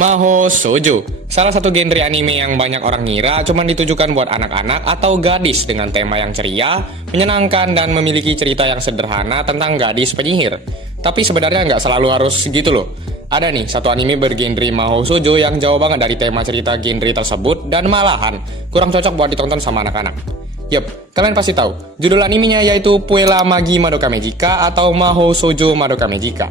Mahou Shoujo, salah satu genre anime yang banyak orang ngira cuma ditujukan buat anak-anak atau gadis dengan tema yang ceria, menyenangkan, dan memiliki cerita yang sederhana tentang gadis penyihir. Tapi sebenarnya nggak selalu harus gitu loh. Ada nih satu anime bergenre Mahou Shoujo yang jauh banget dari tema cerita genre tersebut dan malahan kurang cocok buat ditonton sama anak-anak. Yup, kalian pasti tahu. Judul animenya yaitu Puella Magi Madoka Magica atau Mahou Shoujo Madoka Magica.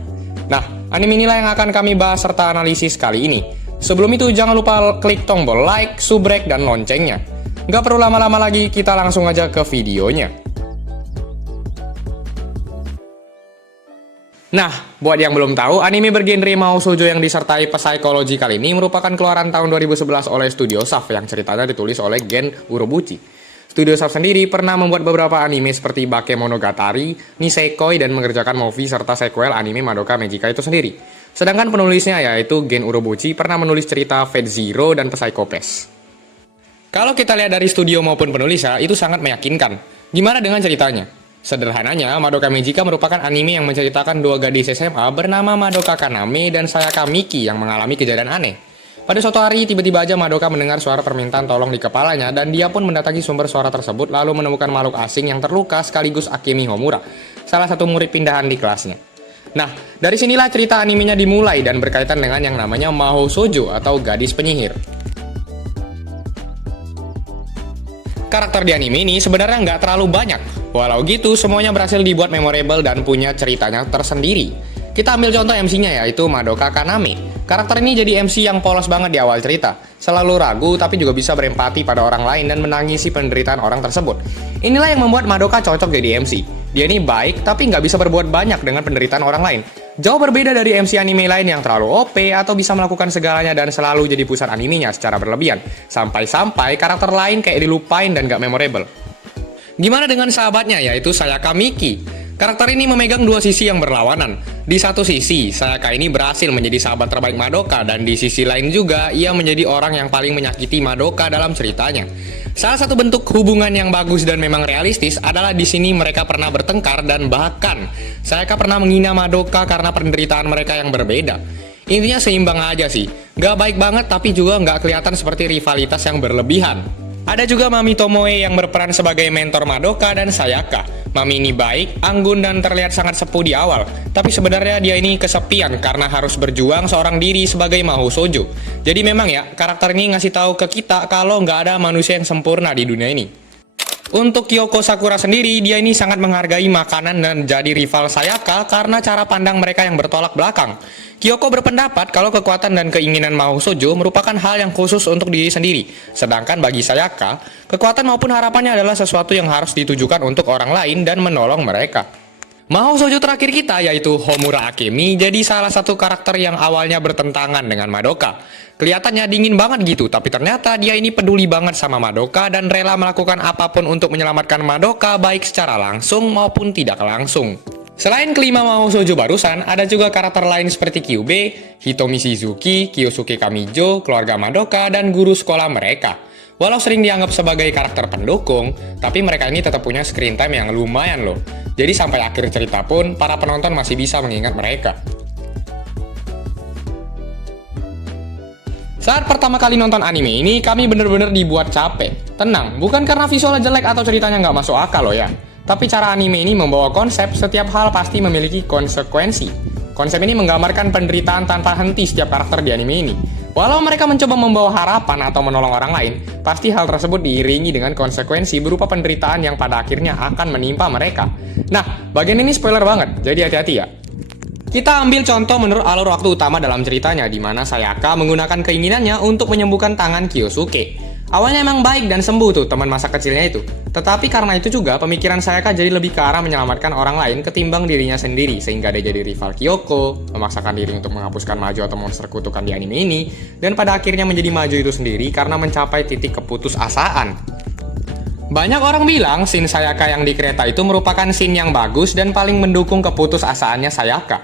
Nah, anime inilah yang akan kami bahas serta analisis kali ini. Sebelum itu jangan lupa klik tombol like, subrek, dan loncengnya. Nggak perlu lama-lama lagi, kita langsung aja ke videonya. Nah, buat yang belum tahu, anime bergenre Mahou Shoujo yang disertai psikologi kali ini merupakan keluaran tahun 2011 oleh Studio Saf yang ceritanya ditulis oleh Gen Urobuchi. Studio Saf sendiri pernah membuat beberapa anime seperti Bakemonogatari, Nisekoi, dan mengerjakan movie serta sequel anime Madoka Magica itu sendiri. Sedangkan penulisnya yaitu Gen Urobuchi pernah menulis cerita Fate Zero dan Psycho Pass. Kalau kita lihat dari studio maupun penulisnya, itu sangat meyakinkan. Gimana dengan ceritanya? Sederhananya, Madoka Magica merupakan anime yang menceritakan dua gadis SMA bernama Madoka Kaname dan Sayaka Miki yang mengalami kejadian aneh. Pada suatu hari, tiba-tiba aja Madoka mendengar suara permintaan tolong di kepalanya dan dia pun mendatangi sumber suara tersebut lalu menemukan makhluk asing yang terluka sekaligus Akemi Homura, salah satu murid pindahan di kelasnya. Nah, dari sinilah cerita animenya dimulai dan berkaitan dengan yang namanya Mahou Shoujo atau gadis penyihir. Karakter di anime ini sebenarnya nggak terlalu banyak. Walau gitu, semuanya berhasil dibuat memorable dan punya ceritanya tersendiri. Kita ambil contoh MC-nya yaitu Madoka Kaname. Karakter ini jadi MC yang polos banget di awal cerita. Selalu ragu tapi juga bisa berempati pada orang lain dan menangisi penderitaan orang tersebut. Inilah yang membuat Madoka cocok jadi MC. Dia ini baik tapi nggak bisa berbuat banyak dengan penderitaan orang lain. Jauh berbeda dari MC anime lain yang terlalu OP atau bisa melakukan segalanya dan selalu jadi pusat animenya secara berlebihan. Sampai-sampai karakter lain kayak dilupain dan nggak memorable. Gimana dengan sahabatnya yaitu Sayaka Miki? Karakter ini memegang dua sisi yang berlawanan. Di satu sisi, Sayaka ini berhasil menjadi sahabat terbaik Madoka dan di sisi lain juga ia menjadi orang yang paling menyakiti Madoka dalam ceritanya. Salah satu bentuk hubungan yang bagus dan memang realistis adalah di sini mereka pernah bertengkar dan bahkan Sayaka pernah menghina Madoka karena penderitaan mereka yang berbeda. Intinya seimbang aja sih. Nggak baik banget tapi juga nggak kelihatan seperti rivalitas yang berlebihan. Ada juga Mami Tomoe yang berperan sebagai mentor Madoka dan Sayaka. Mami ini baik, anggun, dan terlihat sangat sepuh di awal. Tapi sebenarnya dia ini kesepian karena harus berjuang seorang diri sebagai Mahou Shoujo. Jadi memang ya, karakter ini ngasih tahu ke kita kalau nggak ada manusia yang sempurna di dunia ini. Untuk Kyoko Sakura sendiri, dia ini sangat menghargai makanan dan jadi rival Sayaka karena cara pandang mereka yang bertolak belakang. Kyoko berpendapat kalau kekuatan dan keinginan Mahou Shoujo merupakan hal yang khusus untuk diri sendiri. Sedangkan bagi Sayaka, kekuatan maupun harapannya adalah sesuatu yang harus ditujukan untuk orang lain dan menolong mereka. Mahou Shoujo terakhir kita yaitu Homura Akemi jadi salah satu karakter yang awalnya bertentangan dengan Madoka. Kelihatannya dingin banget gitu, tapi ternyata dia ini peduli banget sama Madoka dan rela melakukan apapun untuk menyelamatkan Madoka baik secara langsung maupun tidak langsung. Selain kelima Mahou Shoujo barusan, ada juga karakter lain seperti Kyube, Hitomi Shizuki, Kyosuke Kamijo, keluarga Madoka, dan guru sekolah mereka. Walau sering dianggap sebagai karakter pendukung, tapi mereka ini tetap punya screen time yang lumayan loh. Jadi sampai akhir cerita pun, para penonton masih bisa mengingat mereka. Saat pertama kali nonton anime ini, kami bener-bener dibuat capek. Tenang, bukan karena visualnya jelek atau ceritanya nggak masuk akal loh ya. Tapi cara anime ini membawa konsep setiap hal pasti memiliki konsekuensi. Konsep ini menggambarkan penderitaan tanpa henti setiap karakter di anime ini. Walau mereka mencoba membawa harapan atau menolong orang lain, pasti hal tersebut diiringi dengan konsekuensi berupa penderitaan yang pada akhirnya akan menimpa mereka. Nah, bagian ini spoiler banget, jadi hati-hati ya. Kita ambil contoh menurut alur waktu utama dalam ceritanya, di mana Sayaka menggunakan keinginannya untuk menyembuhkan tangan Kyosuke. Awalnya emang baik dan sembuh tuh teman masa kecilnya itu. Tetapi karena itu juga pemikiran Sayaka jadi lebih ke arah menyelamatkan orang lain ketimbang dirinya sendiri, sehingga dia jadi rival Kyoko, memaksakan diri untuk menghapuskan maju atau monster kutukan di anime ini, dan pada akhirnya menjadi maju itu sendiri karena mencapai titik keputusasaan. Banyak orang bilang scene Sayaka yang di kereta itu merupakan scene yang bagus dan paling mendukung keputusasaannya Sayaka,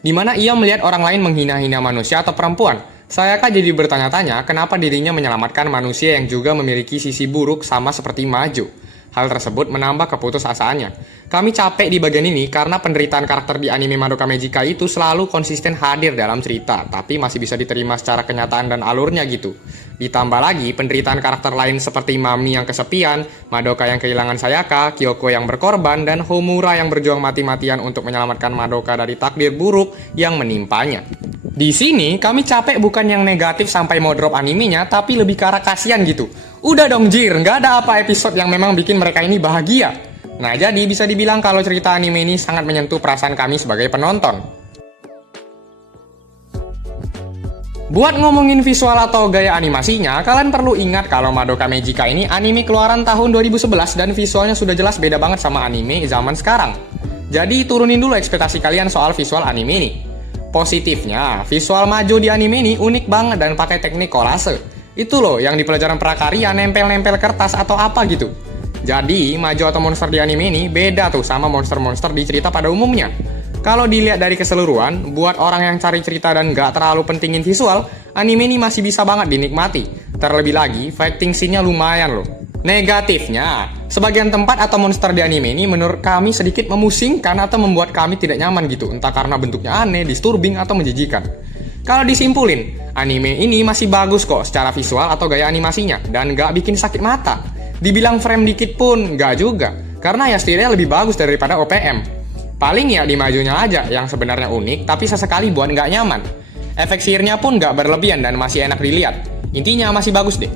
di mana ia melihat orang lain menghina-hina manusia atau perempuan. Sayaka jadi bertanya-tanya kenapa dirinya menyelamatkan manusia yang juga memiliki sisi buruk sama seperti Maju. Hal tersebut menambah keputusasaannya. Kami capek di bagian ini karena penderitaan karakter di anime Madoka Magica itu selalu konsisten hadir dalam cerita, tapi masih bisa diterima secara kenyataan dan alurnya gitu. Ditambah lagi penderitaan karakter lain seperti Mami yang kesepian, Madoka yang kehilangan Sayaka, Kyoko yang berkorban, dan Homura yang berjuang mati-matian untuk menyelamatkan Madoka dari takdir buruk yang menimpanya. Di sini kami capek bukan yang negatif sampai mau drop animenya, tapi lebih ke arah kasihan gitu. Udah dong Jir, nggak ada apa episode yang memang bikin mereka ini bahagia. Nah jadi bisa dibilang kalau cerita anime ini sangat menyentuh perasaan kami sebagai penonton. Buat ngomongin visual atau gaya animasinya, kalian perlu ingat kalau Madoka Magica ini anime keluaran tahun 2011 dan visualnya sudah jelas beda banget sama anime zaman sekarang. Jadi turunin dulu ekspektasi kalian soal visual anime ini. Positifnya, visual Majo di anime ini unik banget dan pakai teknik kolase. Itu loh yang di pelajaran prakarya nempel-nempel kertas atau apa gitu. Jadi, Majo atau monster di anime ini beda tuh sama monster-monster di cerita pada umumnya. Kalau dilihat dari keseluruhan, buat orang yang cari cerita dan gak terlalu pentingin visual, anime ini masih bisa banget dinikmati. Terlebih lagi, fighting scene-nya lumayan loh. Negatifnya, sebagian tempat atau monster di anime ini menurut kami sedikit memusingkan atau membuat kami tidak nyaman gitu, entah karena bentuknya aneh, disturbing, atau menjijikan. Kalau disimpulin, anime ini masih bagus kok secara visual atau gaya animasinya, dan gak bikin sakit mata. Dibilang frame dikit pun gak juga, karena ya setidaknya lebih bagus daripada OPM. Paling ya di majunya aja yang sebenarnya unik, tapi sesekali buat gak nyaman. Efek sihirnya pun gak berlebihan dan masih enak dilihat. Intinya masih bagus deh.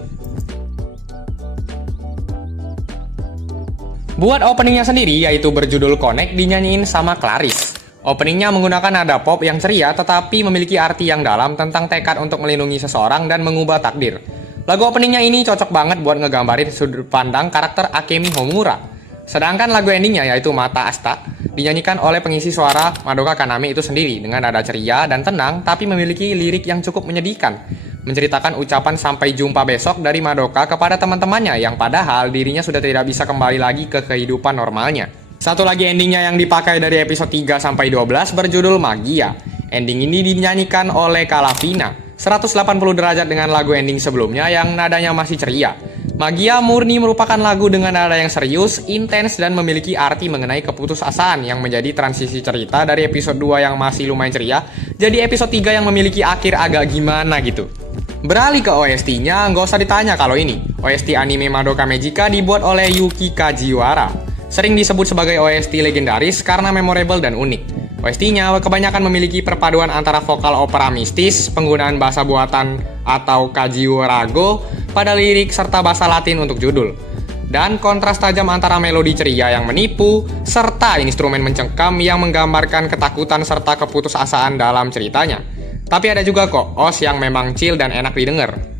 Buat openingnya sendiri, yaitu berjudul Connect, dinyanyiin sama Claris. Openingnya menggunakan nada pop yang ceria tetapi memiliki arti yang dalam tentang tekad untuk melindungi seseorang dan mengubah takdir. Lagu openingnya ini cocok banget buat ngegambarin sudut pandang karakter Akemi Homura. Sedangkan lagu endingnya yaitu Mata Asta dinyanyikan oleh pengisi suara Madoka Kaname itu sendiri dengan nada ceria dan tenang tapi memiliki lirik yang cukup menyedihkan. Menceritakan ucapan sampai jumpa besok dari Madoka kepada teman-temannya yang padahal dirinya sudah tidak bisa kembali lagi ke kehidupan normalnya. Satu lagi endingnya yang dipakai dari episode 3 sampai 12 berjudul Magia. Ending ini dinyanyikan oleh Kalavina, 180 derajat dengan lagu ending sebelumnya yang nadanya masih ceria. Magia murni merupakan lagu dengan nada yang serius, intens, dan memiliki arti mengenai keputusasaan yang menjadi transisi cerita dari episode 2 yang masih lumayan ceria, jadi episode 3 yang memiliki akhir agak gimana gitu. Beralih ke OST-nya, nggak usah ditanya kalau ini. OST anime Madoka Magica dibuat oleh Yuki Kajiwara. Sering disebut sebagai OST legendaris karena memorable dan unik. OST-nya kebanyakan memiliki perpaduan antara vokal opera mistis, penggunaan bahasa buatan atau kajiwarago pada lirik serta bahasa Latin untuk judul. Dan kontras tajam antara melodi ceria yang menipu, serta instrumen mencengkam yang menggambarkan ketakutan serta keputusasaan dalam ceritanya. Tapi ada juga kok OST yang memang chill dan enak didengar.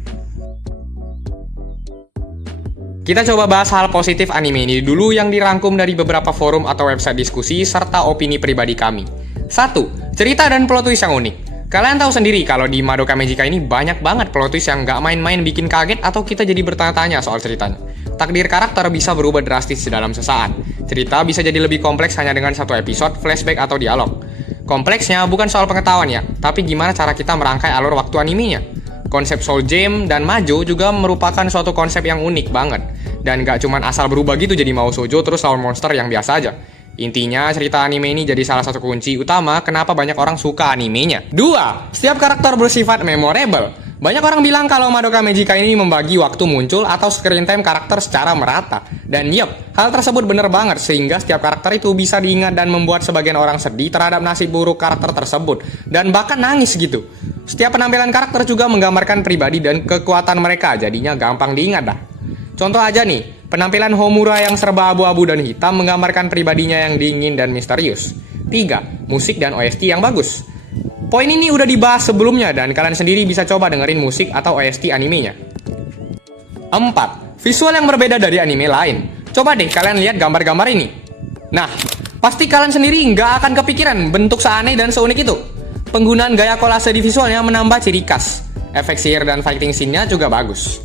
Kita coba bahas hal positif anime ini dulu yang dirangkum dari beberapa forum atau website diskusi serta opini pribadi kami. 1. Cerita dan plot twist yang unik. Kalian tahu sendiri kalau di Madoka Magica ini banyak banget plot twist yang nggak main-main bikin kaget atau kita jadi bertanya-tanya soal ceritanya. Takdir karakter bisa berubah drastis dalam sesaat. Cerita bisa jadi lebih kompleks hanya dengan satu episode, flashback atau dialog. Kompleksnya bukan soal pengetahuan ya, tapi gimana cara kita merangkai alur waktu animenya. Konsep Soul Gem dan Majo juga merupakan suatu konsep yang unik banget. Dan gak cuman asal berubah gitu jadi mau shoujo terus lawan monster yang biasa aja. Intinya cerita anime ini jadi salah satu kunci utama kenapa banyak orang suka animenya. 2. Setiap karakter bersifat memorable. Banyak orang bilang kalau Madoka Magica ini membagi waktu muncul atau screen time karakter secara merata. Dan hal tersebut bener banget sehingga setiap karakter itu bisa diingat dan membuat sebagian orang sedih terhadap nasib buruk karakter tersebut. Dan bahkan nangis gitu. Setiap penampilan karakter juga menggambarkan pribadi dan kekuatan mereka, jadinya gampang diingat dah. Contoh aja nih, penampilan Homura yang serba abu-abu dan hitam menggambarkan pribadinya yang dingin dan misterius. 3. Musik dan OST yang bagus. Poin ini udah dibahas sebelumnya dan kalian sendiri bisa coba dengerin musik atau OST animenya. 4. Visual yang berbeda dari anime lain. Coba deh kalian lihat gambar-gambar ini. Nah, pasti kalian sendiri nggak akan kepikiran bentuk seaneh dan seunik itu. Penggunaan gaya kolase di visualnya menambah ciri khas. Efek sihir dan fighting scene-nya juga bagus.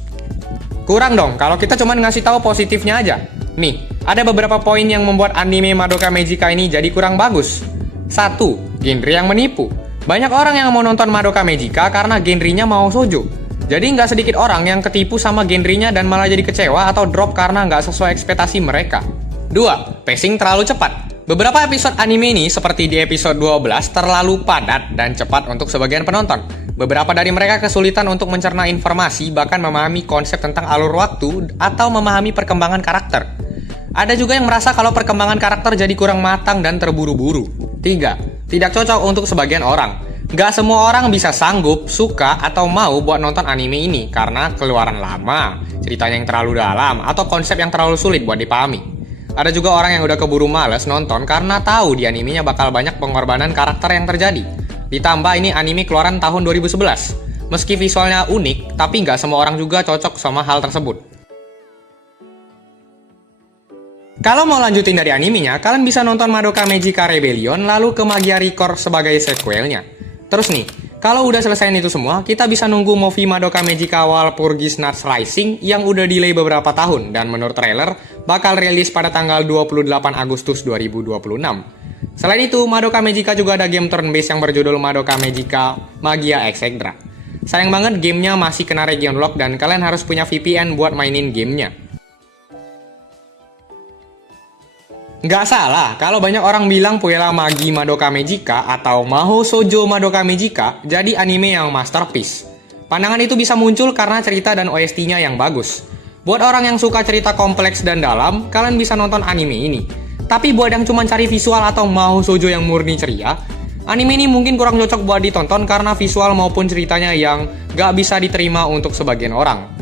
Kurang dong kalau kita cuma ngasih tahu positifnya aja. Nih, ada beberapa poin yang membuat anime Madoka Magica ini jadi kurang bagus. 1. Genre yang menipu. Banyak orang yang mau nonton Madoka Magica karena genrenya mau shoujo. Jadi nggak sedikit orang yang ketipu sama genrenya dan malah jadi kecewa atau drop karena nggak sesuai ekspektasi mereka. 2. Pacing terlalu cepat. Beberapa episode anime ini, seperti di episode 12, terlalu padat dan cepat untuk sebagian penonton. Beberapa dari mereka kesulitan untuk mencerna informasi, bahkan memahami konsep tentang alur waktu atau memahami perkembangan karakter. Ada juga yang merasa kalau perkembangan karakter jadi kurang matang dan terburu-buru. 3. Tidak cocok untuk sebagian orang. Gak semua orang bisa sanggup, suka, atau mau buat nonton anime ini karena keluaran lama, ceritanya yang terlalu dalam, atau konsep yang terlalu sulit buat dipahami. Ada juga orang yang udah keburu males nonton karena tahu di animenya bakal banyak pengorbanan karakter yang terjadi. Ditambah ini anime keluaran tahun 2011. Meski visualnya unik, tapi nggak semua orang juga cocok sama hal tersebut. Kalau mau lanjutin dari animenya, kalian bisa nonton Madoka Magica Rebellion lalu ke Magia Record sebagai sequelnya. Terus nih, kalau udah selesaiin itu semua, kita bisa nunggu movie Madoka Magica Walpurgis Night Slicing yang udah delay beberapa tahun dan menurut trailer bakal rilis pada tanggal 28 Agustus 2026. Selain itu, Madoka Magica juga ada game turn-based yang berjudul Madoka Magica Magia Exedra. Sayang banget gamenya masih kena region lock dan kalian harus punya VPN buat mainin gamenya. Nggak salah kalau banyak orang bilang Puella Magi Madoka Magica atau Mahou Shoujo Madoka Magica jadi anime yang masterpiece. Pandangan itu bisa muncul karena cerita dan OST-nya yang bagus. Buat orang yang suka cerita kompleks dan dalam, kalian bisa nonton anime ini. Tapi buat yang cuma cari visual atau Mahou Shoujo yang murni ceria, anime ini mungkin kurang cocok buat ditonton karena visual maupun ceritanya yang nggak bisa diterima untuk sebagian orang.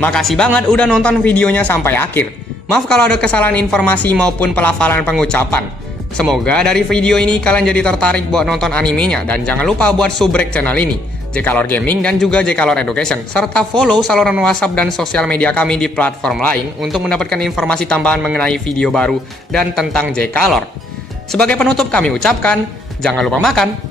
Makasih banget udah nonton videonya sampai akhir. Maaf kalau ada kesalahan informasi maupun pelafalan pengucapan. Semoga dari video ini kalian jadi tertarik buat nonton animenya. Dan jangan lupa buat subrek channel ini, JKLOR Gaming dan juga JKLOR Education. Serta follow saluran WhatsApp dan sosial media kami di platform lain untuk mendapatkan informasi tambahan mengenai video baru dan tentang JKLOR. Sebagai penutup kami ucapkan, jangan lupa makan.